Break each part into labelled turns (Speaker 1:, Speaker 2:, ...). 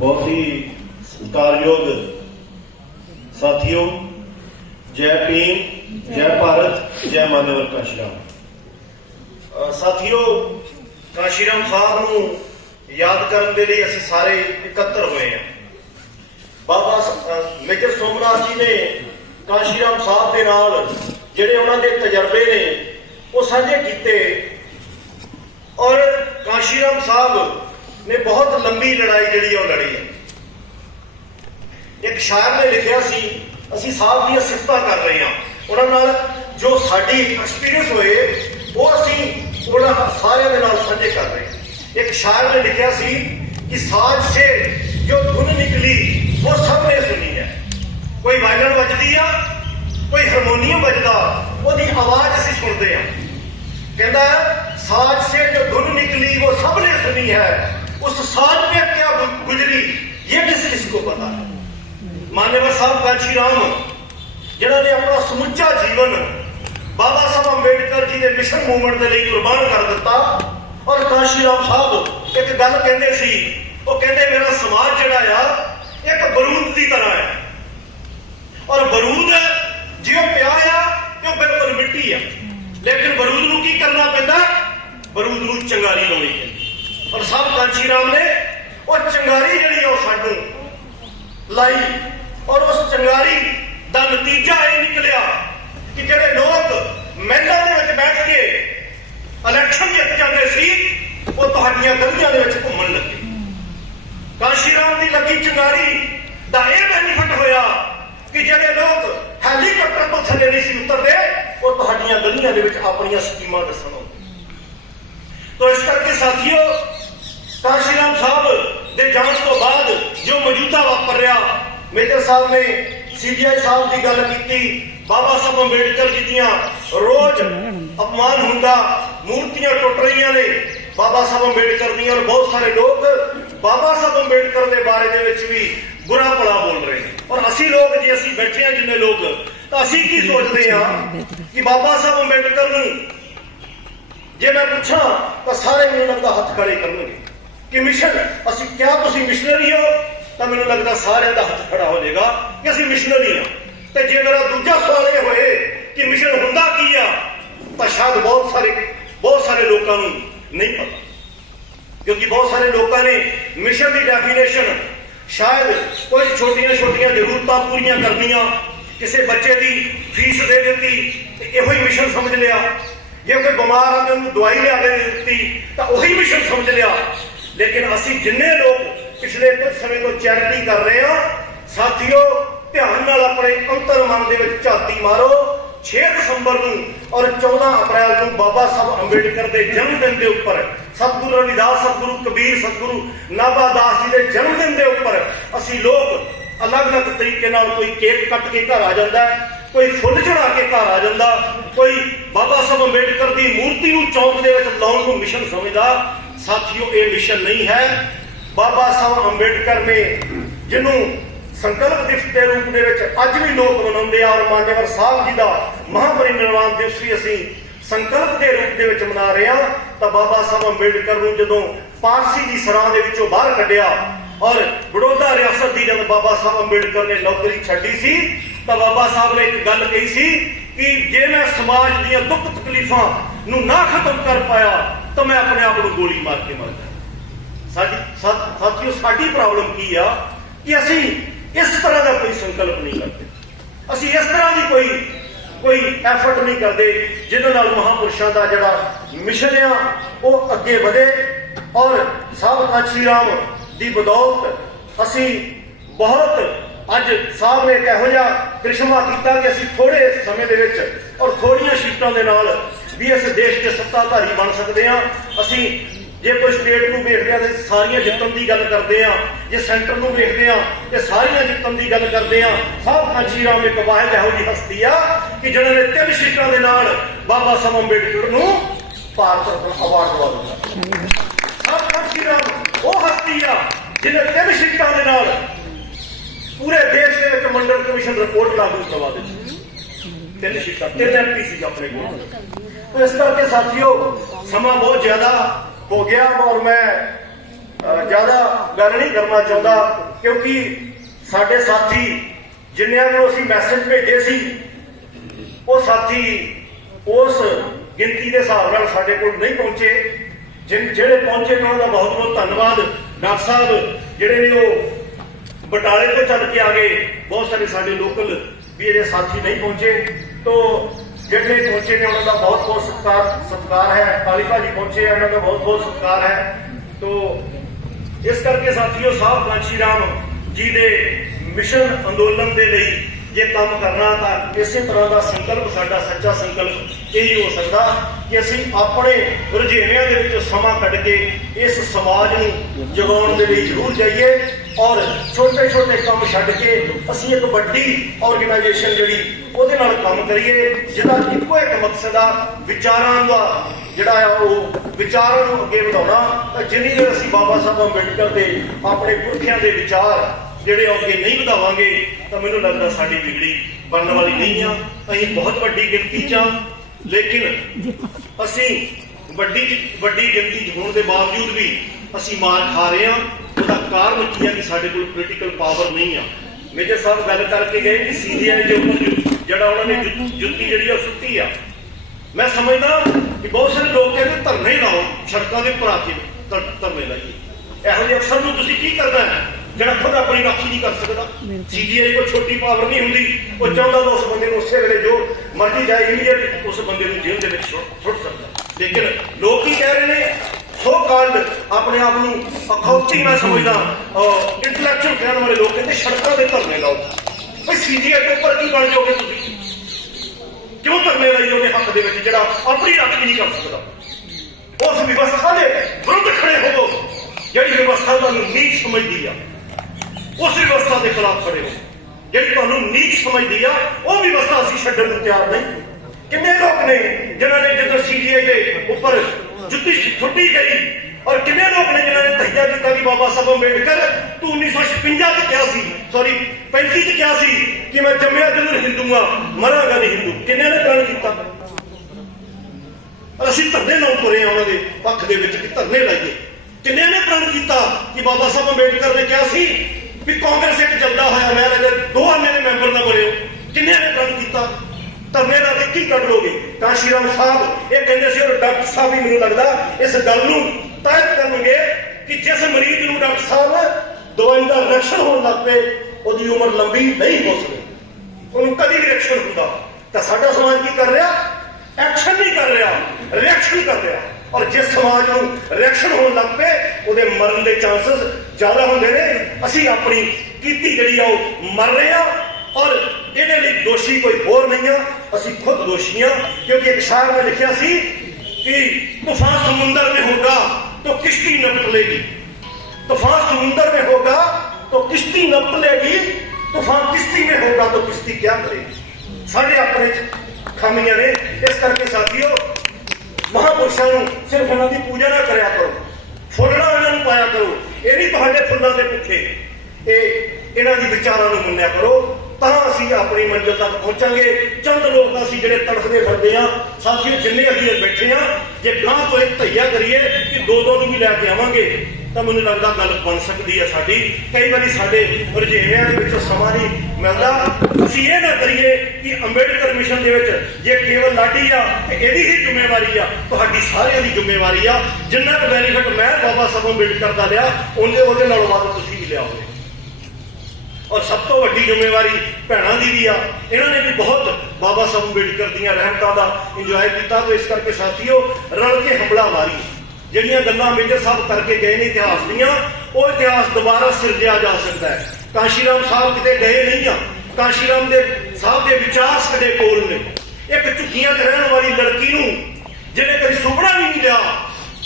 Speaker 1: ਬਹੁਤ ਹੀ ਸਤਿਕਾਰਯੋਗ ਸਾਥੀਓ ਜੈ ਭੀਮ ਜੈ ਭਾਰਤ ਜੈ ਮਾਨਵਰ ਕਾਸ਼ੀਰਾਮ ਅ, ਸਾਥੀਓ ਕਾਸ਼ੀਰਾਮ ਸਾਹਿਬ ਨੂੰ ਯਾਦ ਕਰਨ ਦੇ ਲਈ ਅਸੀਂ ਸਾਰੇ ਇਕੱਤਰ ਹੋਏ ਹਾਂ। ਬਾਬਾ ਸ- ਮੇਜਰ ਸੋਮਨਾਥ ਜੀ ਨੇ ਕਾਸ਼ੀਰਾਮ ਸਾਹਿਬ ਦੇ ਨਾਲ ਜਿਹੜੇ ਉਹਨਾਂ ਦੇ ਤਜਰਬੇ ਨੇ ਉਹ ਸਾਂਝੇ ਕੀਤੇ। ਔਰ ਕਾਸ਼ੀਰਾਮ ਸਾਹਿਬ ਨੇ ਬਹੁਤ ਲੰਬੀ ਲੜਾਈ ਜਿਹੜੀ ਉਹ ਲੜੀ ਇੱਕ ਸ਼ਾਇਰ ਨੇ ਲਿਖਿਆ ਸੀ, ਅਸੀਂ ਸਾਹਿਬ ਦੀਆਂ ਸਿਫਤਾਂ ਕਰ ਰਹੇ ਹਾਂ। ਉਹਨਾਂ ਨਾਲ ਜੋ ਸਾਡੀ ਐਕਸਪੀਰੀਅੰਸ ਹੋਏ, ਉਹ ਅਸੀਂ ਉਹਨਾਂ ਸਾਰਿਆਂ ਦੇ ਨਾਲ ਸਾਂਝੇ ਕਰ ਰਹੇ ਇੱਕ ਸ਼ਾਇਰ ਨੇ ਲਿਖਿਆ ਸੀ ਕਿ ਸਾਜ ਸੇ ਜੋ ਧੁਨ ਨਿਕਲੀ, ਉਹ ਸਭ ਨੇ ਸੁਣੀ ਹੈ। ਕੋਈ ਵਾਇਲਨ ਵੱਜਦੀ ਆ, ਕੋਈ ਹਾਰਮੋਨੀਅਮ ਵੱਜਦਾ, ਉਹਦੀ ਆਵਾਜ਼ ਅਸੀਂ ਸੁਣਦੇ ਹਾਂ। ਕਹਿੰਦਾ, ਸਾਜ ਸੇ ਜੋ ਧੁਨ ਨਿਕਲੀ, ਉਹ ਸਭ ਨੇ ਸੁਣੀ ਹੈ। उस साज में क्या गु- गुजरी ये किस किसको पता है मान्यवर साहब कांची राम ਜਿਨ੍ਹਾਂ ਨੇ ਆਪਣਾ ਸਮੁੱਚਾ ਜੀਵਨ ਬਾਬਾ ਸਾਹਿਬ ਅੰਬੇਡਕਰ ਜੀ ਦੇ ਮਿਸ਼ਨ ਮੂਵਮੈਂਟ ਦੇ ਲਈ ਕੁਰਬਾਨ ਕਰ ਦਿੱਤਾ ਔਰ ਕਾਂਸ਼ੀ ਰਾਮ ਸਾਹਿਬ ਇੱਕ ਗੱਲ ਕਹਿੰਦੇ ਸੀ ਉਹ ਕਹਿੰਦੇ ਮੇਰਾ ਸਮਾਜ ਜਿਹੜਾ ਆ ਇੱਕ ਬਰੂਦ ਦੀ ਤਰ੍ਹਾਂ ਹੈ ਔਰ ਬਰੂਦ ਜਿਉਂ ਪਿਆ ਆ ਤੇ ਉਹ ਬਿਲਕੁਲ ਮਿੱਟੀ ਆ ਲੇਕਿਨ ਬਰੂਦ ਨੂੰ ਕੀ ਕਰਨਾ ਪੈਂਦਾ ਬਰੂਦ ਨੂੰ ਚੰਗਾਰੀ ਲਾਉਣੀ ਪੈਂਦੀ ਔਰ ਸਭ ਕਾਂਚੀ ਰਾਮ ਨੇ ਉਹ ਚੰਗਾਰੀ ਜਿਹੜੀ ਉਹ ਸਾਨੂੰ ਲਾਈ ਔਰ ਉਸ ਚੰਗਾਰੀ ਦਾ ਨਤੀਜਾ ਇਹ ਨਿਕਲਿਆ ਕਿ ਜਿਹੜੇ ਲੋਕ ਮਹਿਲਾਂ ਦੇ ਵਿੱਚ ਬੈਠ ਕੇ ਇਲੈਕਸ਼ਨ ਜਿੱਤ ਜਾਂਦੇ ਸੀ, ਉਹ ਤੁਹਾਡੀਆਂ ਗਲੀਆਂ ਦੇ ਵਿੱਚ ਘੁੰਮਣ ਲੱਗੇ। ਕਾਂਸ਼ੀ ਰਾਮ ਦੀ ਲੱਗੀ ਚੰਗਾਰੀ ਦਾ ਇਹ ਬੈਨੀਫਿਟ ਹੋਇਆ ਕਿ ਜਿਹੜੇ ਲੋਕ ਹੈਲੀਕਾਪਟਰ ਤੋਂ ਥੱਲੇ ਨਹੀਂ ਸੀ ਉਤਰਦੇ, ਉਹ ਤੁਹਾਡੀਆਂ ਗਲੀਆਂ ਦੇ ਵਿੱਚ ਆਪਣੀਆਂ ਸਕੀਮਾਂ ਦੱਸਣ ਆਉਂਦੇ। ਇਸ ਕਰਕੇ ਸਾਥੀਓ ਦੇ ਜਾਣ ਤੋਂ ਬਾਅਦ ਜੋ ਮੌਜੂਦਾ ਵਾਪਰ ਰਿਹਾ, ਮੇਜਰ ਸਾਹਿਬ ਨੇ ਸੀਬੀਆਈ ਸਾਹਿਬ ਦੀ ਗੱਲ ਕੀਤੀ, ਬਾਬਾ ਸਾਹਿਬ ਅੰਬੇਡਕਰ ਜੀ ਦੀਆਂ ਰੋਜ਼ ਅਪਮਾਨ ਹੁੰਦਾ, ਮੂਰਤੀਆਂ ਟੁੱਟ ਰਹੀਆਂ ਨੇ, ਬਾਬਾ ਸਾਹਿਬ ਅੰਬੇਡਕਰ ਦੀਆਂ ਔਰ ਬਹੁਤ ਸਾਰੇ ਲੋਕ ਬਾਬਾ ਸਾਹਿਬ ਅੰਬੇਡਕਰ ਦੇ ਬਾਰੇ ਦੇ ਵਿੱਚ ਵੀ ਬੁਰਾ ਭਲਾ ਬੋਲ ਰਹੇ ਨੇ। ਔਰ ਅਸੀਂ ਲੋਕ ਜੇ ਅਸੀਂ ਬੈਠੇ ਆ ਜਿੰਨੇ ਲੋਕ, ਤਾਂ ਅਸੀਂ ਕੀ ਸੋਚਦੇ ਆ ਕਿ ਬਾਬਾ ਸਾਹਿਬ ਅੰਬੇਡਕਰ ਨੂੰ ਜੇ ਮੈਂ ਪੁੱਛਾਂ, ਤਾਂ ਸਾਰੇ ਮੈਨੂੰ ਲੱਗਦਾ ਹੱਥ ਖੜੇ ਕਰਨਗੇ। ਕਿ ਮਿਸ਼ਨ? ਅਸੀਂ ਕਿਹਾ, ਤੁਸੀਂ ਮਿਸ਼ਨਰੀ ਹੋ, ਤਾਂ ਮੈਨੂੰ ਲੱਗਦਾ ਸਾਰਿਆਂ ਦਾ ਹੱਥ ਖੜਾ ਹੋ ਜਾਏਗਾ ਕਿ ਅਸੀਂ ਮਿਸ਼ਨਰੀ ਹਾਂ। ਤੇ ਜੇ ਮੇਰਾ ਦੂਜਾ ਸਵਾਲ ਇਹ ਹੋਏ ਕਿ ਮਿਸ਼ਨ ਹੁੰਦਾ ਕੀ ਆ, ਤਾਂ ਸ਼ਾਇਦ ਬਹੁਤ ਸਾਰੇ ਬਹੁਤ ਸਾਰੇ ਲੋਕਾਂ ਨੂੰ ਨਹੀਂ ਪਤਾ। ਕਿਉਂਕਿ ਬਹੁਤ ਸਾਰੇ ਲੋਕਾਂ ਨੇ ਮਿਸ਼ਨ ਦੀ ਡੈਫੀਨੇਸ਼ਨ ਸ਼ਾਇਦ ਕੋਈ ਛੋਟੀਆਂ ਛੋਟੀਆਂ ਜ਼ਰੂਰਤਾਂ ਪੂਰੀਆਂ ਕਰਨੀਆਂ, ਕਿਸੇ ਬੱਚੇ ਦੀ ਫੀਸ ਦੇ ਦਿੱਤੀ ਤੇ ਇਹੋ ਹੀ ਮਿਸ਼ਨ ਸਮਝ ਲਿਆ। ਜੇ ਕੋਈ ਬਿਮਾਰ ਆ ਤੇ ਉਹਨੂੰ ਦਵਾਈ ਲਿਆ ਕੇ ਦੇ ਦਿੱਤੀ, ਤਾਂ ਉਹੀ ਮਿਸ਼ਨ ਸਮਝ ਲਿਆ। ਲੇਕਿਨ ਅਸੀਂ ਜਿੰਨੇ ਲੋਕ ਪਿਛਲੇ ਕੁਝ ਸਮੇਂ ਤੋਂ ਚੈਰਿਟੀ ਕਰ ਰਹੇ ਹਾਂ, ਸਾਥੀਓ, ਧਿਆਨ ਨਾਲ ਆਪਣੇ ਅੰਤਰ ਮਨ ਦੇ ਵਿੱਚ ਝਾਤੀ ਮਾਰੋ। 6 ਦਸੰਬਰ ਨੂੰ ਔਰ 14 ਅਪ੍ਰੈਲ ਨੂੰ ਬਾਬਾ ਸਾਹਿਬ ਅੰਬੇਡਕਰ ਦੇ ਜਨਮ ਦਿਨ ਦੇ ਉੱਪਰ ਸਤਿਗੁਰੂ ਰਵਿਦਾਸ, ਸਤਿਗੁਰੂ ਕਬੀਰ, ਸਤਿਗੁਰੂ ਨਾਭਾ ਦਾਸ ਜੀ ਦੇ ਜਨਮ ਦਿਨ ਦੇ ਉੱਪਰ ਅਸੀਂ ਲੋਕ ਅਲੱਗ-ਅਲੱਗ ਤਰੀਕੇ ਨਾਲ ਕੋਈ ਕੇਕ ਕੱਟ ਕੇ ਘਰ ਆ ਜਾਂਦਾ ਹੈ, ਕੋਈ ਫੁੱਲ ਚੜਾ ਕੇ ਘਰ ਆ ਜਾਂਦਾ, ਕੋਈ ਬਾਬਾ ਸਾਹਿਬ ਅੰਬੇਡਕਰ ਦੀ ਮੂਰਤੀ ਨੂੰ ਚੌਂਕ ਦੇ ਵਿੱਚ ਲਾਉਣ ਨੂੰ ਮਿਸ਼ਨ ਸਮਝਦਾ ਸਾਥੀਓ, ਇਹ ਮਿਸ਼ਨ ਨਹੀਂ ਹੈ। ਬਾਬਾ ਸਾਹਿਬ ਅੰਬੇਡਕਰ ਨੇ ਜਿਹਨੂੰ ਸੰਕਲਪ ਦਿਵਸ ਦੇ ਰੂਪ ਦੇ ਵਿੱਚ ਅੱਜ ਵੀ ਲੋਕ ਮਨਾਉਂਦੇ ਆ ਔਰ ਮਾਨਯਵਰ ਸਾਹਿਬ ਜੀ ਦਾ ਮਹਾਪਰਿਨਿਰਵਾਣ ਦਿਵਸ ਵੀ ਅਸੀਂ ਸੰਕਲਪ ਦੇ ਰੂਪ ਦੇ ਵਿੱਚ ਮਨਾ ਰਹੇ ਹਾਂ ਤਾਂ ਬਾਬਾ ਸਾਹਿਬ ਅੰਬੇਡਕਰ ਨੂੰ ਜਦੋਂ ਪਾਰਸੀ ਦੀ ਸਰਾਂ ਦੇ ਵਿੱਚੋਂ ਬਾਹਰ ਕੱਢਿਆ ਔਰ ਬੜੌਦਾ ਰਿਆਸਤ ਦੀ ਜਦ ਬਾਬਾ ਸਾਹਿਬ ਅੰਬੇਡਕਰ ਨੇ ਨੌਕਰੀ ਛੱਡੀ ਸੀ, ਤਾਂ ਬਾਬਾ ਸਾਹਿਬ ਨੇ ਇੱਕ ਗੱਲ ਕਹੀ ਸੀ ਕਿ ਜੇ ਮੈਂ ਸਮਾਜ ਦੀਆਂ ਦੁੱਖ ਤਕਲੀਫਾਂ ਨੂੰ ਨਾ ਖਤਮ ਕਰ ਪਾਇਆ ਤਾਂ ਮੈਂ ਆਪਣੇ ਆਪ ਨੂੰ ਗੋਲੀ ਮਾਰ ਕੇ ਮਰ ਜਾਵਾਂ। ਸਾਡੀ ਸਾਥੀਓ, ਸਾਡੀ ਪ੍ਰੋਬਲਮ ਕੀ ਆ? ਕਿ ਅਸੀਂ ਇਸ ਤਰ੍ਹਾਂ ਦਾ ਕੋਈ ਸੰਕਲਪ ਨਹੀਂ ਕਰਦੇ। ਅਸੀਂ ਇਸ ਤਰ੍ਹਾਂ ਦੀ ਕੋਈ ਕੋਈ ਐਫਰਟ ਨਹੀਂ ਕਰਦੇ ਜਿਹਦੇ ਨਾਲ ਮਹਾਪੁਰਸ਼ਾਂ ਦਾ ਜਿਹੜਾ ਮਿਸ਼ਨ ਆ, ਉਹ ਅੱਗੇ ਵਧੇ ਔਰ ਸਭ ਕਾਸ਼ੀ ਰਾਮ ਦੀ ਬਦੌਲਤ ਅਸੀਂ ਬਹੁਤ ਅੱਜ ਸਾਹਿਬ ਨੇ ਇੱਕ ਇਹੋ ਜਿਹਾ ਕ੍ਰਿਸ਼ਮਾ ਕੀਤਾ ਕਿ ਅਸੀਂ ਥੋੜੇ ਸਮੇਂ ਦੇ ਵਿੱਚ ਔਰ ਥੋੜੀਆਂ ਸ਼ੀਟਾਂ ਦੇ ਨਾਲ ਵੀ ਇਸ ਦੇਸ਼ ਦੇ ਸੱਤਾਧਾਰੀ ਬਣ ਸਕਦੇ ਹਾਂ। ਅਸੀਂ ਜੇ ਕੋਈ ਸਟੇਟ ਨੂੰ ਵੇਖਦੇ ਆ ਤੇ ਸਾਰੀਆਂ ਜਿੱਤਣ ਦੀ ਗੱਲ ਕਰਦੇ ਆ, ਜੇ ਸੈਂਟਰ ਨੂੰ ਵੇਖਦੇ ਆ ਤੇ ਸਾਰੀਆਂ ਜਿੱਤਣ ਦੀ ਗੱਲ ਕਰਦੇ ਆ, ਸਭ ਕਾਂਚੀ ਰਾਮ ਇੱਕ ਵਾਹਿਦ ਇਹੋ ਜਿਹੀ ਹਸਤੀ ਆ ਕਿ ਜਿਹਨਾਂ ਨੇ ਤਿੰਨ ਸ਼ੀਟਾਂ ਦੇ ਨਾਲ ਬਾਬਾ ਸਾਹਿਬ ਅੰਬੇਡਕਰ ਨੂੰ ਭਾਰਤ ਰਤਨ ਅਵਾਰਡ ਦਵਾ ਦਿੱਤਾ। ਸਭ ਕਾਂਚੀ ਰਾਮ ਉਹ ਹਸਤੀ ਆ ਜਿਹਨੇ ਤਿੰਨ ਸ਼ੀਟਾਂ ਦੇ ਨਾਲ ਪੂਰੇ ਦੇਸ਼ ਦੇ ਵਿੱਚ ਮੰਡਲ ਕਮਿਸ਼ਨ ਰਿਪੋਰਟ ਲਾਗੂ ਕਰਵਾ ਦਿੱਤੀ। ਤਿੰਨ ਸ਼ੀਟਾਂ ਤਿੰਨ ਐਮਪੀ ਸੀ ਆਪਣੇ ਕੋਲ। ਤੇ ਇਸ ਕਰਕੇ ਸਾਥੀਓ, ਸਮਾਂ ਬਹੁਤ ਜ਼ਿਆਦਾ ਹੋ ਗਿਆ ਔਰ ਮੈਂ ਜ਼ਿਆਦਾ ਗੱਲ ਨਹੀਂ ਕਰਨਾ ਚਾਹੁੰਦਾ ਕਿਉਂਕਿ ਸਾਡੇ ਸਾਥੀ ਜਿੰਨਿਆਂ ਨੂੰ ਅਸੀਂ ਮੈਸੇਜ ਭੇਜੇ ਸੀ, ਉਹ ਸਾਥੀ ਉਸ ਗਿਣਤੀ ਦੇ ਹਿਸਾਬ ਨਾਲ ਸਾਡੇ ਕੋਲ ਨਹੀਂ ਪਹੁੰਚੇ। ਜਿਨ, ਜਿਹੜੇ ਪਹੁੰਚੇ ਨੇ ਉਹਨਾਂ ਦਾ ਬਹੁਤ ਬਹੁਤ ਧੰਨਵਾਦ। ਡਾਕਟਰ ਸਾਹਿਬ, ਜਿਹੜੇ ਨੇ ਉਹ ਬਟਾਲੇ ਤੋਂ ਚੱਲ ਕੇ ਆ ਗਏ, ਬਹੁਤ ਸਾਰੇ ਸਾਡੇ ਲੋਕਲ ਵੀ ਇਹਦੇ ਸਾਥੀ ਨਹੀਂ ਪਹੁੰਚੇ। ਤੋਂ ਜਿਹੜੇ ਪਹੁੰਚੇ ਨੇ ਉਹਨਾਂ ਦਾ ਬਹੁਤ ਬਹੁਤ ਸਤਿਕਾਰ ਸਤਿਕਾਰ ਹੈ। ਕਾਲੀ ਭਾਜੀ ਪਹੁੰਚੇ ਆ, ਉਹਨਾਂ ਦਾ ਬਹੁਤ ਬਹੁਤ ਸਤਿਕਾਰ ਹੈ। ਤੋਂ ਇਸ ਕਰਕੇ ਸਾਥੀਓ ਸਾਹਿਬ ਕਾਂਚੀ ਰਾਮ ਜੀ ਦੇ ਮਿਸ਼ਨ ਅੰਦੋਲਨ ਦੇ ਲਈ ਜੇ ਕੰਮ ਕਰਨਾ ਤਾਂ ਇਸੇ ਤਰ੍ਹਾਂ ਦਾ ਸੰਕਲਪ ਸਾਡਾ ਸੱਚਾ ਸੰਕਲਪ ਇਹੀ ਹੋ ਸਕਦਾ ਕਿ ਅਸੀਂ ਆਪਣੇ ਰੁਝੇਵਿਆਂ ਦੇ ਵਿੱਚ ਸਮਾਂ ਕੱਢ ਕੇ ਇਸ ਸਮਾਜ ਨੂੰ ਜਗਾਉਣ ਦੇ ਲਈ ਜ਼ਰੂਰ ਜਾਈਏ ਔਰ ਛੋਟੇ ਛੋਟੇ ਕੰਮ ਛੱਡ ਕੇ ਅਸੀਂ ਇੱਕ ਵੱਡੀ ਆਰਗੇਨਾਈਜੇਸ਼ਨ ਜਿਹੜੀ, ਉਹਦੇ ਨਾਲ ਕੰਮ ਕਰੀਏ। ਜਿਹਦਾ ਇੱਕੋ ਇੱਕ ਮਕਸਦ ਆ, ਵਿਚਾਰਾਂ ਦਾ ਜਿਹੜਾ ਆ ਉਹ ਵਿਚਾਰਾਂ ਨੂੰ ਅੱਗੇ ਵਧਾਉਣਾ। ਤਾਂ ਜਿੰਨੀ ਦੇਰ ਅਸੀਂ ਬਾਬਾ ਸਾਹਿਬ ਅੰਬੇਡਕਰ ਦੇ ਆਪਣੇ ਪੁਰਖਿਆਂ ਦੇ ਵਿਚਾਰ ਜਿਹੜੇ ਅੱਗੇ ਨਹੀਂ ਵਧਾਵਾਂਗੇ, ਤਾਂ ਮੈਨੂੰ ਲੱਗਦਾ ਸਾਡੀ ਬਿਗੜੀ ਬਣਨ ਵਾਲੀ ਨਹੀਂ ਆ। ਅਸੀਂ ਬਹੁਤ ਵੱਡੀ ਗਿਣਤੀ ਚ ਆ। ਲੇਕਿਨ ਅਸੀਂ ਵੱਡੀ ਵੱਡੀ ਗਿਣਤੀ 'ਚ ਹੋਣ ਦੇ ਬਾਵਜੂਦ ਵੀ ਅਸੀਂ ਮਾਰ ਖਾ ਰਹੇ ਹਾਂ। ਉਹਦਾ ਕਾਰਨ ਕੀ ਆ ਕਿ ਸਾਡੇ ਕੋਲ ਪੋਲੀਟੀਕਲ ਪਾਵਰ ਨਹੀਂ ਆ। ਮੇਜਰ ਸਾਹਿਬ ਗੱਲ ਕਰਕੇ ਗਏ ਕਿ ਸੀਬੀਆਈ ਦੇ ਉੱਪਰ ਜਿਹੜਾ ਉਹਨਾਂ ਨੇ ਜੁੱਤੀ ਜਿਹੜੀ ਉਹ ਸੁੱਟੀ ਆ। ਮੈਂ ਸਮਝਦਾ ਕਿ ਬਹੁਤ ਸਾਰੇ ਲੋਕ ਕਹਿੰਦੇ ਧਰਨੇ ਲਾਓ ਸੜਕਾਂ ਦੇ ਉੱਪਰ ਆ ਕੇ ਧਰ- ਧਰਨੇ ਲਾਈਏ। ਇਹੋ ਜਿਹੇ ਅਫਸਰ ਨੂੰ ਤੁਸੀਂ ਕੀ ਕਰਨਾ ਹੈ? ਜਿਹੜਾ ਖੁਦ ਆਪਣੀ ਰਾਖੀ ਨਹੀਂ ਕਰ ਸਕਦਾ। ਸੀਬੀਆਈ ਕੋਲ ਛੋਟੀ ਪਾਵਰ ਨਹੀਂ ਹੁੰਦੀ। ਉਹ ਚਾਹੁੰਦਾ ਤਾਂ ਉਸ ਬੰਦੇ ਨੂੰ ਉਸੇ ਵੇਲੇ ਜੋ ਮਰਜ਼ੀ ਜਾਏ ਇਮੀਡੀਏਟ ਉਸ ਬੰਦੇ ਨੂੰ ਜੇਲ੍ਹ ਦੇ ਵਿੱਚ ਸੁੱਟ ਸਕਦਾ। ਲੇਕਿਨ ਲੋਕ ਕੀ ਕਹਿ ਰਹੇ ਨੇ? ਸੋ ਕਾਲਡ ਆਪਣੇ ਆਪ ਨੂੰ ਅਖੌਤੀ ਮੈਂ ਸਮਝਦਾ ਇੰਟੈਲੈਕਚੁਅਲ ਕਹਿਣ ਵਾਲੇ ਲੋਕ ਕਹਿੰਦੇ, ਸੜਕਾਂ ਦੇ ਧਰਨੇ ਲਾਓ। ਭਈ ਸੀਬੀਆਈ ਦੇ ਉੱਪਰ ਕੀ ਬਣ ਜਾਓਗੇ ਤੁਸੀਂ? ਕਿਉਂ ਧਰਨੇ ਲਈ ਉਹਦੇ ਹੱਕ ਦੇ ਵਿੱਚ, ਜਿਹੜਾ ਆਪਣੀ ਰਾਖੀ ਨਹੀਂ ਕਰ ਸਕਦਾ? ਉਸ ਵਿਵਸਥਾ ਦੇ ਵਿਰੁੱਧ ਖੜੇ ਹੋਵੋ ਜਿਹੜੀ ਵਿਵਸਥਾ ਤੁਹਾਨੂੰ ਨੀਚ ਸਮਝਦੀ ਆ, ਉਸ ਵਿਵਸਥਾ ਦੇ ਖਿਲਾਫ ਖੜੇ ਹੋ। ਜਿਹੜੀ ਤੁਹਾਨੂੰ ਨੀਚ ਸਮਝਦੀ ਆ, ਉਹ ਵਿਵਸਥਾ ਅਸੀਂ ਛੱਡਣ ਨੂੰ ਤਿਆਰ ਨਹੀਂ। ਕਿੰਨੇ ਲੋਕ ਨੇ ਜਿਨ੍ਹਾਂ ਨੇ ਜਦੋਂ ਸੀਜੀਆਈ ਦੇ ਉੱਪਰ ਜੁੱਤੀ ਛੁੱਟੀ ਗਈ। ਔਰ ਕਿੰਨੇ ਲੋਕ ਨੇ ਜਿਨ੍ਹਾਂ ਨੇ ਤਹੀਆ ਕੀਤਾ ਕਿ ਬਾਬਾ ਸਾਹਿਬ ਅੰਬੇਡਕਰ, ਤੂੰ 1956 ਚ ਕਿਹਾ ਸੀ ਸੌਰੀ 35 ਚ ਕਿਹਾ ਸੀ ਕਿ ਮੈਂ ਜੰਮਿਆ ਜ਼ਰੂਰ ਹਿੰਦੂ ਆ ਮਰਾਂਗਾ ਨਹੀਂ ਹਿੰਦੂ। ਕਿੰਨੇ ਨੇ ਪ੍ਰਣ ਕੀਤਾ? ਔਰ ਅਸੀਂ ਧਰਨੇ ਲਾਉਣ ਤੁਰੇ ਆ ਉਹਨਾਂ ਦੇ ਪੱਖ ਦੇ ਵਿੱਚ ਕਿ ਧਰਨੇ ਲਾਈਏ। ਕਿੰਨੇ ਨੇ ਪ੍ਰਣ ਕੀਤਾ ਕਿ ਬਾਬਾ ਸਾਹਿਬ ਅੰਬੇਡਕਰ ਨੇ ਕਿਹਾ ਸੀ ਵੀ ਕਾਂਗਰਸ ਇੱਕ ਚੱਲਦਾ ਹੋਇਆ, ਮੈਂ ਅਗਰ ਦੋ ਆਨੇ ਦੇ ਮੈਂਬਰ ਨਾ ਬਣਿਓ ਕਿੰਨੇ ਨੇ ਪ੍ਰਣ ਕੀਤਾ ਧਰਨੇ ਦਾ ਤੇ ਕੀ ਕੱਢ ਸਾਹਿਬ, ਇਹ ਕਹਿੰਦੇ ਸੀ ਔਰ ਡਾਕਟਰ ਸਾਹਿਬ ਵੀ ਮੈਨੂੰ ਲੱਗਦਾ ਇਸ ਗੱਲ ਨੂੰ ਤਾਇਦ ਕਰਨਗੇ ਕਿ ਜਿਸ ਮਰੀਜ਼ ਨੂੰ ਡਾਕਟਰ ਸਾਹਿਬ ਦਵਾਈ ਦਾ ਰਕਸ਼ਣ ਹੋਣ ਲੱਗ ਪਏ, ਉਹਦੀ ਉਮਰ ਲੰਬੀ ਨਹੀਂ ਹੋ ਸਕਦੀ ਉਹਨੂੰ ਕਦੀ ਵੀ ਰਕਸ਼ਣ ਹੁੰਦਾ। ਤਾਂ ਸਾਡਾ ਸਮਾਜ ਕੀ ਕਰ ਰਿਹਾ? ਐਕਸ਼ਨ ਨਹੀਂ ਕਰ ਰਿਹਾ। ਰਿਐਕਸ਼ਨ ਕਰ ਰਿਹਾ। ਔਰ ਜਿਸ ਸਮਾਜ ਨੂੰ ਰਿਐਕਸ਼ਨ ਹੋਣ ਲੱਗ ਪਏ, ਉਹਦੇ ਮਰਨ ਦੇ ਚਾਂਸਸ ਜ਼ਿਆਦਾ ਹੁੰਦੇ ਨੇ। ਅਸੀਂ ਆਪਣੀ ਕੀਤੀ ਜਿਹੜੀ ਆ, ਉਹ ਮਰ ਰਹੇ ਆ। ਔਰ ਇਹਦੇ ਲਈ ਦੋਸ਼ੀ ਕੋਈ ਹੋਰ ਨਹੀਂ ਆ ਅਸੀਂ ਖੁਦ ਦੋਸ਼ੀ ਆ ਕਿਉਂਕਿ ਇੱਕ ਸ਼ਾਇਰ ਨੇ ਲਿਖਿਆ ਸੀ ਕਿ ਤੂਫਾਨ ਸਮੁੰਦਰ में होगा तो किश्ती न टलेगी तूफान समुंदर में होगा तो किश्ती न टलेगी तूफान किश्ती में होगा तो किश्ती क्या करेगी ਸਾਡੇ ਆਪਣੇ ਚ ਖਾਮੀਆਂ ਨੇ ਇਸ ਕਰਕੇ ਸਾਥੀਓ ਮਹਾਪੁਰਸ਼ਾਂ ਨੂੰ ਸਿਰਫ ਉਹਨਾਂ ਦੀ ਪੂਜਾ ਨਾ ਕਰਿਆ ਕਰੋ ਫੁੱਲਣਾ ਉਹਨਾਂ ਨੂੰ ਪਾਇਆ ਕਰੋ ਇਹ ਨਹੀਂ ਤੁਹਾਡੇ ਫੁੱਲਾਂ ਦੇ ਪਿੱਛੇ ਇਹ ਇਹਨਾਂ ਦੀ ਵਿਚਾਰਾਂ ਨੂੰ ਮੰਨਿਆ ਕਰੋ ਤਾਂ ਅਸੀਂ ਆਪਣੀ ਮੰਜ਼ਿਲ ਤੱਕ ਪਹੁੰਚਾਂਗੇ। ਚੰਦ ਲੋਕ ਅਸੀਂ ਜਿਹੜੇ ਤੜਫਦੇ ਫਿਰਦੇ ਆ ਸਾਥੀਓ ਜਿੰਨੇ ਅਸੀਂ ਬੈਠੇ ਆ ਜੇ ਗਾਂ ਤੋਂ ਇੱਕ ਧਈਆ ਕਰੀਏ ਕਿ ਦੋ ਦੋ ਨੂੰ ਵੀ ਲੈ ਕੇ ਆਵਾਂਗੇ, ਤਾਂ ਮੈਨੂੰ ਲੱਗਦਾ ਗੱਲ ਬਣ ਸਕਦੀ ਹੈ ਸਾਡੀ। ਕਈ ਵਾਰੀ ਸਾਡੇ ਰੁਝੇਵਿਆਂ ਦੇ ਵਿੱਚ ਸਮਾਂ ਨਹੀਂ ਮਿਲਦਾ। ਅਸੀਂ ਇਹ ਨਾ ਕਰੀਏ ਕਿ ਅੰਬੇਡਕਰ ਮਿਸ਼ਨ ਦੇ ਵਿੱਚ ਜੇ ਕੇਵਲ ਲਾਡੀ ਆ ਇਹਦੀ ਹੀ ਜ਼ਿੰਮੇਵਾਰੀ ਆ, ਤੁਹਾਡੀ ਸਾਰਿਆਂ ਦੀ ਜ਼ਿੰਮੇਵਾਰੀ ਆ। ਜਿੰਨਾ ਕੁ ਬੈਨੀਫਿਟ ਮੈਂ ਬਾਬਾ ਸਾਹਿਬ ਅੰਬੇਡਕਰ ਦਾ ਲਿਆ, ਉਹਨੇ ਉਹਦੇ ਨਾਲੋਂ ਵੱਧ ਤੁਸੀਂ ਵੀ ਲਿਆ ਹੋਵੇ। ਔਰ ਸਭ ਤੋਂ ਵੱਡੀ ਜ਼ਿੰਮੇਵਾਰੀ ਭੈਣਾਂ ਦੀ ਵੀ ਆ। ਇਹਨਾਂ ਨੇ ਵੀ ਬਹੁਤ ਬਾਬਾ ਸਾਹਿਬ ਅੰਬੇਡਕਰ ਦੀਆਂ ਰਹਿਮਤਾਂ ਦਾ ਇੰਜੋਏ ਕੀਤਾ। ਤੇ ਇਸ ਕਰਕੇ ਸਾਥੀਓ, ਰਲ ਕੇ ਹਮਲਾ ਮਾਰੀ ਜਿਹੜੀਆਂ ਗੱਲਾਂ ਮੇਜਰ ਸਾਹਿਬ ਕਰਕੇ ਗਏ ਨੇ ਇਤਿਹਾਸ ਦੀਆਂ, ਉਹ ਇਤਿਹਾਸ ਦੁਬਾਰਾ ਸਿਰਜਿਆ ਜਾ ਸਕਦਾ ਹੈ। ਕਾਸ਼ੀਰਾਮ ਸਾਹਿਬ ਕਿਤੇ ਗਏ ਨਹੀਂ ਆ। ਕਾਸ਼ੀਰਾਮ ਦੇ ਸਾਹਿਬ ਦੇ ਵਿਚਾਰ ਸਾਡੇ ਕੋਲ ਨੇ। ਇੱਕ ਝੁੱਗੀਆਂ 'ਚ ਰਹਿਣ ਵਾਲੀ ਲੜਕੀ ਨੂੰ ਜਿਹਨੇ ਕਦੀ ਸੁਪਨਾ ਵੀ ਨਹੀਂ ਲਿਆ,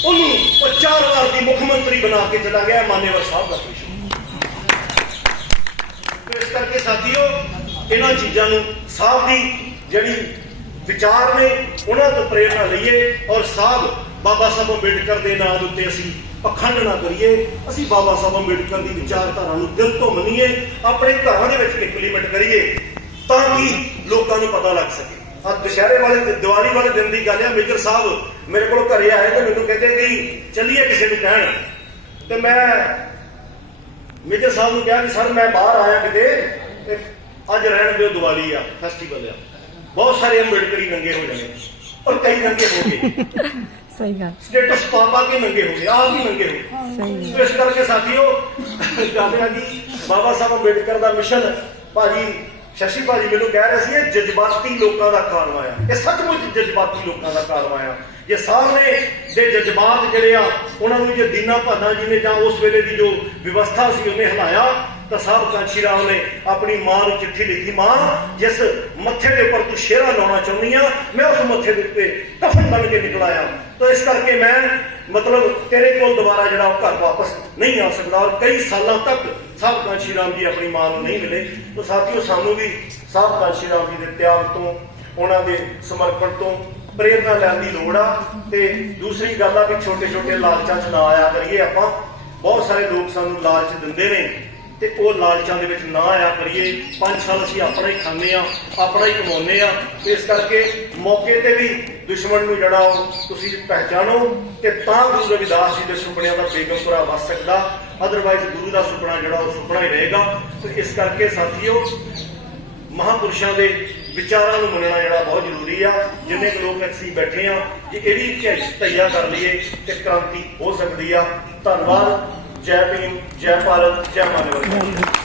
Speaker 1: ਉਹਨੂੰ ਉਹ ਚਾਰ ਵਾਰ ਦੀ ਮੁੱਖ ਮੰਤਰੀ ਬਣਾ ਕੇ ਚਲਾ ਗਿਆ ਮਾਨੇਵਰ ਸਾਹਿਬ ਦਾ ਕ੍ਰਿਸ਼ਨ। ਇਸ ਕਰਕੇ ਸਾਥੀਓ, ਇਹਨਾਂ ਚੀਜ਼ਾਂ ਨੂੰ ਸਾਹਿਬ ਦੀ ਜਿਹੜੀ ਵਿਚਾਰ ਨੇ, ਉਹਨਾਂ ਤੋਂ ਪ੍ਰੇਰਣਾ ਲਈਏ ਔਰ ਸਾਹਿਬ ਬਾਬਾ ਸਾਹਿਬ ਅੰਬੇਡਕਰ ਦੇ ਨਾਂ ਦੇ ਉੱਤੇ ਅਸੀਂ ਪਖੰਡ ਨਾ ਕਰੀਏ, ਅਸੀਂ ਬਾਬਾ ਸਾਹਿਬ ਅੰਬੇਡਕਰ ਦੀ ਵਿਚਾਰਧਾਰਾ ਨੂੰ ਦਿਲ ਤੋਂ ਮੰਨੀਏ, ਆਪਣੇ ਘਰਾਂ ਦੇ ਵਿੱਚ ਇੰਪਲੀਮੈਂਟ ਕਰੀਏ, ਤਾਂ ਕਿ ਲੋਕਾਂ ਨੂੰ ਪਤਾ ਲੱਗ ਸਕੇ। ਆ ਦੁਸ਼ਹਿਰੇ ਵਾਲੇ ਦਿਨ- ਦੀਵਾਲੀ ਵਾਲੇ ਦਿਨ ਦੀ ਗੱਲ ਹੈ ਮੇਜਰ ਸਾਹਿਬ ਮੇਰੇ ਕੋਲ ਘਰੇ ਆਏ ਤੇ ਮੈਨੂੰ ਕਹਿੰਦੇ ਕਿ ਚੱਲੀਏ ਕਿਸੇ ਨੂੰ ਕਹਿਣ। ਤੇ ਮੈਂ ਮੇਜਰ ਸਾਹਿਬ ਨੂੰ ਕਿਹਾ ਕਿ ਸਰ ਮੈਂ ਬਾਹਰ ਆਇਆ ਕਿਤੇ ਤੇ ਅੱਜ ਰਹਿਣ ਦਿਓ ਦੀਵਾਲੀ ਆ ਫੈਸਟੀਵਲ ਆ। ਬਹੁਤ ਸਾਰੇ ਅੰਬੇਡਕਰੀ ਨੰਗੇ ਹੋ ਜਾਣੇ ਔਰ ਕਈ ਨੰਗੇ ਹੋ ਗਏ।
Speaker 2: ਸਹੀ ਗੱਲ।
Speaker 1: ਸਟੇਟਸ ਪਾ ਪਾ ਕੇ ਨੰਗੇ ਹੋ ਗਏ ਆਪ ਵੀ ਨੰਗੇ ਹੋ ਗਏ।
Speaker 2: ਸਹੀ
Speaker 1: ਇਸ ਕਰਕੇ ਸਾਥੀਓ ਕਹਿੰਦੇ ਆ ਕਿ ਬਾਬਾ ਸਾਹਿਬ ਅੰਬੇਡਕਰ ਦਾ ਮਿਸ਼ਨ ਭਾਜੀ ਸ਼ਸ਼ੀ ਭਾਜੀ ਮੈਨੂੰ ਕਹਿ ਰਹੇ ਸੀ ਇਹ ਜਜ਼ਬਾਤੀ ਲੋਕਾਂ ਦਾ ਕਾਰਵਾ ਆ ਇਹ ਸੱਚਮੁੱਚ ਜਜ਼ਬਾਤੀ ਲੋਕਾਂ ਦਾ ਕਾਰਵਾ ਆ ਜੇ ਸਾਹਮਣੇ ਦੇ ਜਜ਼ਬਾਤ ਜਿਹੜੇ ਆ, ਉਹਨਾਂ ਨੂੰ ਜੇ ਦੀਨਾ ਭਾਨਾ ਜੀ ਨੇ ਜਾਂ ਉਸ ਵੇਲੇ ਦੀ ਜੋ ਵਿਵਸਥਾ ਸੀ ਉਹਨੇ ਹਿਲਾਇਆ, ਤਾਂ ਸਾਹਿਬ ਕਾਂਸ਼ੀ ਰਾਮ ਨੇ ਆਪਣੀ ਮਾਂ ਨੂੰ ਚਿੱਠੀ ਲਿਖੀ, ਮਾਂ, ਜਿਸ ਮੱਥੇ ਦੇ ਉੱਪਰ ਤੂੰ ਸ਼ੇਰਾ ਲਾਉਣਾ ਚਾਹੁੰਦੀ ਆ, ਮੈਂ ਉਸ ਮੱਥੇ ਦੇ ਉੱਤੇ ਕਫਨ ਬਣ ਕੇ ਨਿਕਲ ਆਇਆ। ਤਾਂ ਇਸ ਕਰਕੇ ਮੈਂ ਮਤਲਬ ਤੇਰੇ ਕੋਲ ਦੁਬਾਰਾ ਜਿਹੜਾ ਉਹ ਘਰ ਵਾਪਸ ਨਹੀਂ ਆ ਸਕਦਾ ਔਰ ਕਈ ਸਾਲਾਂ ਤੱਕ ਸਾਹਿਬ ਕਾਂਚੀ ਰਾਮ ਜੀ ਆਪਣੀ ਮਾਂ ਨੂੰ ਨਹੀਂ ਮਿਲੇ। ਤਾਂ ਸਾਥੀਓ, ਸਾਨੂੰ ਵੀ ਸਾਹਿਬ ਕਾਂਚੀ ਰਾਮ ਜੀ ਦੇ ਤਿਆਗ ਤੋਂ, ਉਹਨਾਂ ਦੇ ਸਮਰਪਣ ਤੋਂ ਪ੍ਰੇਰਨਾ ਲੈਣ ਦੀ ਲੋੜ ਆ ਤੇ ਦੂਸਰੀ ਗੱਲ ਆ ਵੀ ਛੋਟੇ ਛੋਟੇ ਲਾਲਚਾਂ 'ਚ ਨਾ ਆਇਆ ਕਰੀਏ ਆਪਾਂ। ਬਹੁਤ ਸਾਰੇ ਲੋਕ ਸਾਨੂੰ ਲਾਲਚ ਦਿੰਦੇ ਨੇ ਤੇ ਉਹ ਲਾਲਚਾਂ ਦੇ ਵਿੱਚ ਨਾ ਆਇਆ ਕਰੀਏ। 5 ਸਾਲ ਅਸੀਂ ਆਪਣਾ ਹੀ ਖਾਂਦੇ ਆ, ਆਪਣਾ ਹੀ ਕਮਾਉਂਦੇ ਆ। ਇਸ ਕਰਕੇ ਮੌਕੇ ਤੇ ਵੀ ਦੁਸ਼ਮਣ ਨੂੰ ਜਿਹੜਾ ਉਹ ਤੁਸੀਂ ਪਹਿਚਾਣੋ ਤੇ ਤਾਂ ਗੁਰੂ ਰਵਿਦਾਸ ਜੀ ਦੇ ਸੁਪਨਿਆਂ ਦਾ ਬੇਗਮਪੁਰਾ ਵਸ ਸਕਦਾ। ਅਦਰਵਾਈਜ਼ ਗੁਰੂ ਦਾ ਸੁਪਨਾ ਜਿਹੜਾ ਉਹ ਸੁਪਨਾ ਹੀ ਰਹੇਗਾ। ਤੇ ਇਸ ਕਰਕੇ ਸਾਥੀਓ, ਮਹਾਪੁਰਸ਼ਾਂ ਦੇ ਵਿਚਾਰਾਂ ਨੂੰ ਮੰਨਣਾ ਜਿਹੜਾ ਬਹੁਤ ਜ਼ਰੂਰੀ ਆ। ਜਿੰਨੇ ਕੁ ਲੋਕ ਅਸੀਂ ਬੈਠੇ ਆ ਜੇ ਇਹ ਵੀ ਤਈਆ ਕਰ ਲਈਏ ਤੇ ਕ੍ਰਾਂਤੀ ਹੋ ਸਕਦੀ ਆ। ਧੰਨਵਾਦ। ਜੈ ਭੀਮ, ਜੈ ਭਾਰਤ, ਜੈ ਮਾਨਵਤਾ